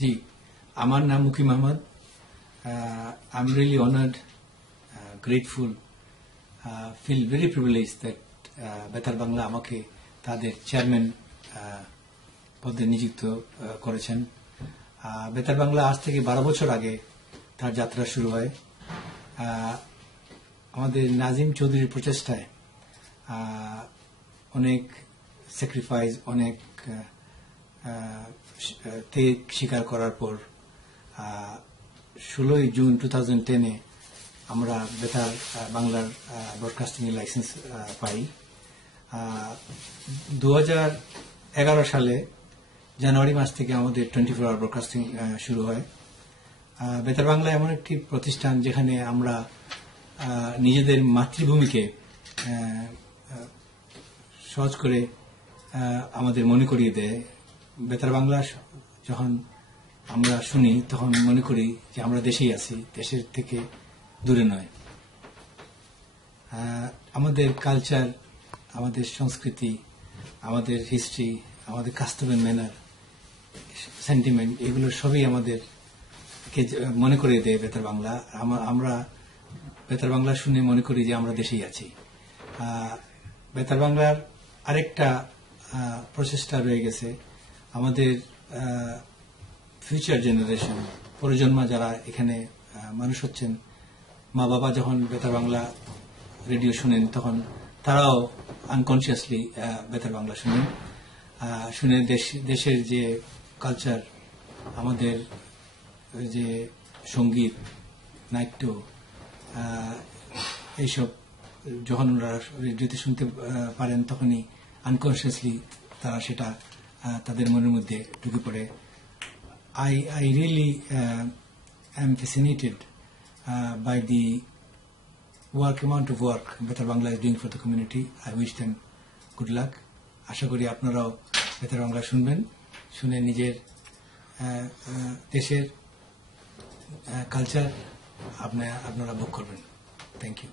জি, আমার নাম Mukim Ahmad. I'm really honored, grateful, feel very privileged that বেতার বাংলা আমাকে তাদের চেয়ারম্যান পদে নিযুক্ত করেছেন। বেতার বাংলা আজ থেকে 12 বছর আগে তার যাত্রা শুরু হয়। আমাদের নাজিম চৌধুরীর প্রচেষ্টায় অনেক স্যাক্রিফাইস, অনেক ত্যাগ স্বীকার করার পর 16 জুন 2010 আমরা বেতার বাংলার ব্রডকাস্টিং এর লাইসেন্স পাই। 2011 সালে জানুয়ারি মাস থেকে আমাদের 24 আওয়ার ব্রডকাস্টিং শুরু হয়। বেতার বাংলা এমন একটি প্রতিষ্ঠান যেখানে আমরা নিজেদের মাতৃভূমিকে সহজ করে আমাদের মনে করিয়ে দেয়। বেতার বাংলা যখন আমরা শুনি তখন মনে করি যে আমরা দেশেই আছি, দেশের থেকে দূরে নয়। আমাদের কালচার, আমাদের সংস্কৃতি, আমাদের হিস্ট্রি, আমাদের কাস্টম এন্ড ম্যানার, সেন্টিমেন্ট, এগুলো সবই আমাদেরকে মনে করিয়ে দেয় বেতার বাংলা। আমরা বেতার বাংলা শুনে মনে করি যে আমরা দেশেই আছি। বেতার বাংলার আরেকটা প্রচেষ্টা রয়ে গেছে, আমাদের ফিউচার জেনারেশন, প্রজন্ম যারা এখানে মানুষ হচ্ছেন, মা বাবা যখন বেতার বাংলা রেডিও শুনেন তখন তারাও আনকনসিয়াসলি বেতার বাংলা শুনে দেশের যে কালচার, আমাদের যে সঙ্গীত, নাট্য, এইসব যখন ওরা রেডিওতে শুনতে পারেন তখনই আনকনসিয়াসলি তারা সেটা তাদের মনের মধ্যে ঢুকে পড়ে। I really am fascinated by the amount of work বেতার Bangla is doing for the community. I wish them good luck. আশা করি আপনারাও বেতার বাংলা শুনবেন, শুনে নিজের দেশের কালচার আপনারা ভোগ করবেন। Thank you.